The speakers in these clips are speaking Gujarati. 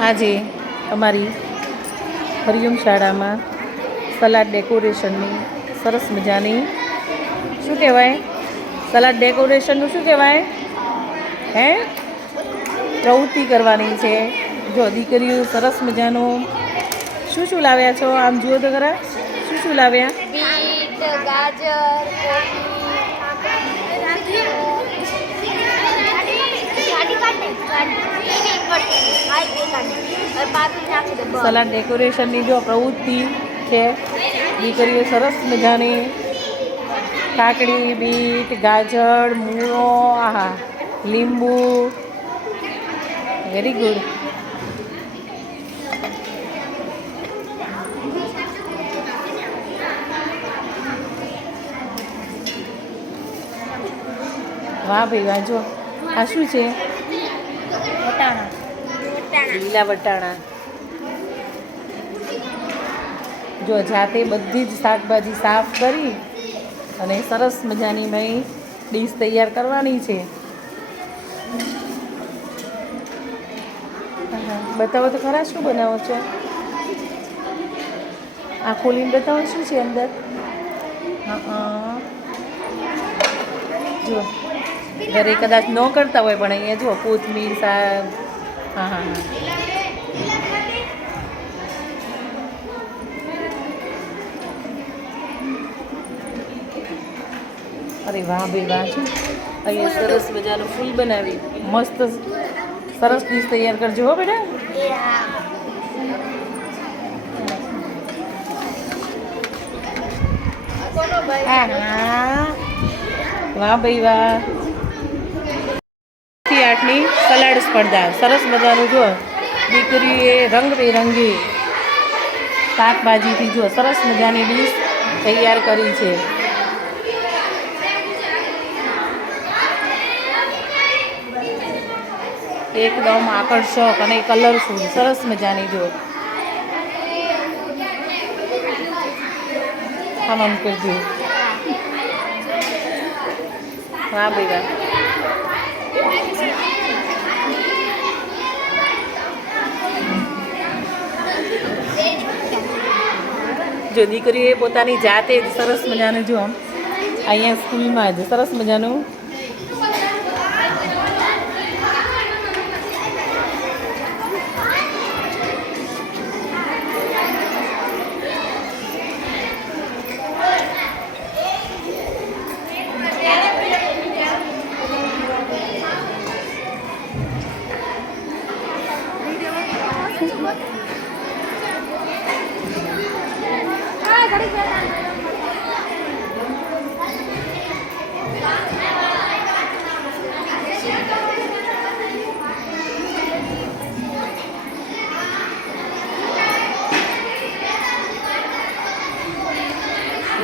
આજે અમારી હરિયમ શાળામાં સલાડ ડેકોરેશનની સરસ મજાની શું કહેવાય? સલાડ ડેકોરેશનનું શું કહેવાય? હે? પ્રવૃત્તિ કરવાની છે. જો દીકરીઓ સરસ મજાનું શું શું લાવ્યા છો? આમ જુઓ તો ખરા શું શું લાવ્યા? બીટ ગાજર કોબી સલાડ ડેકોરેશનની જો પ્રવૃત્તિ છે, દીકરીઓ સરસ મજાની. કાકડી, બીટ, ગાજર, મૂળો, આહા, લીંબુ. વેરી ગુડ વાહ ભાઈ જો. આ શું છે? લીલા વટાણા. જો જાતે બધી જ શાકભાજી સાફ કરી અને સરસ મજાની મેં ડીશ તૈયાર કરવાની છે. બતાવો તો ખરા શું બનાવો છો? આ ખોલીને બતાવો શું છે અંદર? જો, ઘરે કદાચ ન કરતા હોય પણ અહીંયા જો કોથમીર, શાક હા હા. અરે વાહ ભાઈ વાહ છે. અહીંયા સરસ મજાનું ફૂલ બનાવી. મસ્ત સરસ ડીશ તૈયાર કરજો હો બેટા. વાહ ભાઈ વાહ. આઠની સલાડ સ્પર્ધા. સરસ મજાનું જો દીકરીએ રંગબેરંગી શાકભાજીથી જો સરસ મજાની ડીશ તૈયાર કરી છે. એકદમ આકર્ષક અને કલરફુલ. સરસ મજાની જો આમ કરજો હા ભાઈ જો દીકરીએ પોતાની જાતે જ સરસ મજાનું જો અહીંયા સ્કૂલમાં જ સરસ મજાનું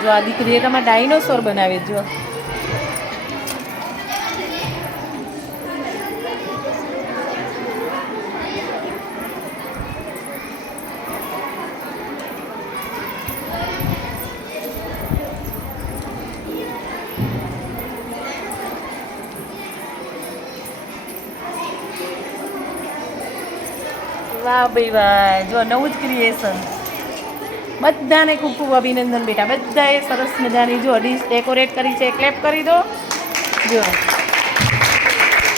જો આ દીકરીએ તમારે ડાયનોસોર બનાવી જો. વાહ ભાઈ વાહ. જો નવું જ ક્રિએશન બધાને ખૂબ ખૂબ અભિનંદન બેટા. બધાએ સરસ મજાની જો ડીશ ડેકોરેટ કરી છે. ક્લેપ કરી દો. જો.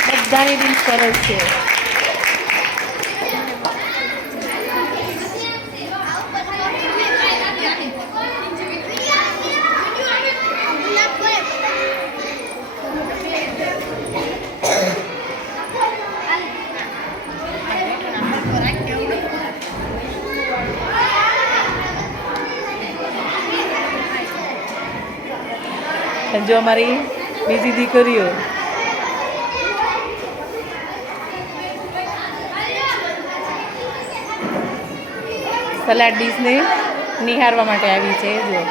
બધાની ડીશ સરસ છે. જો અમારી બીજી દીકરીઓ સલાડ ડીશને નિહારવા માટે આવી છે જો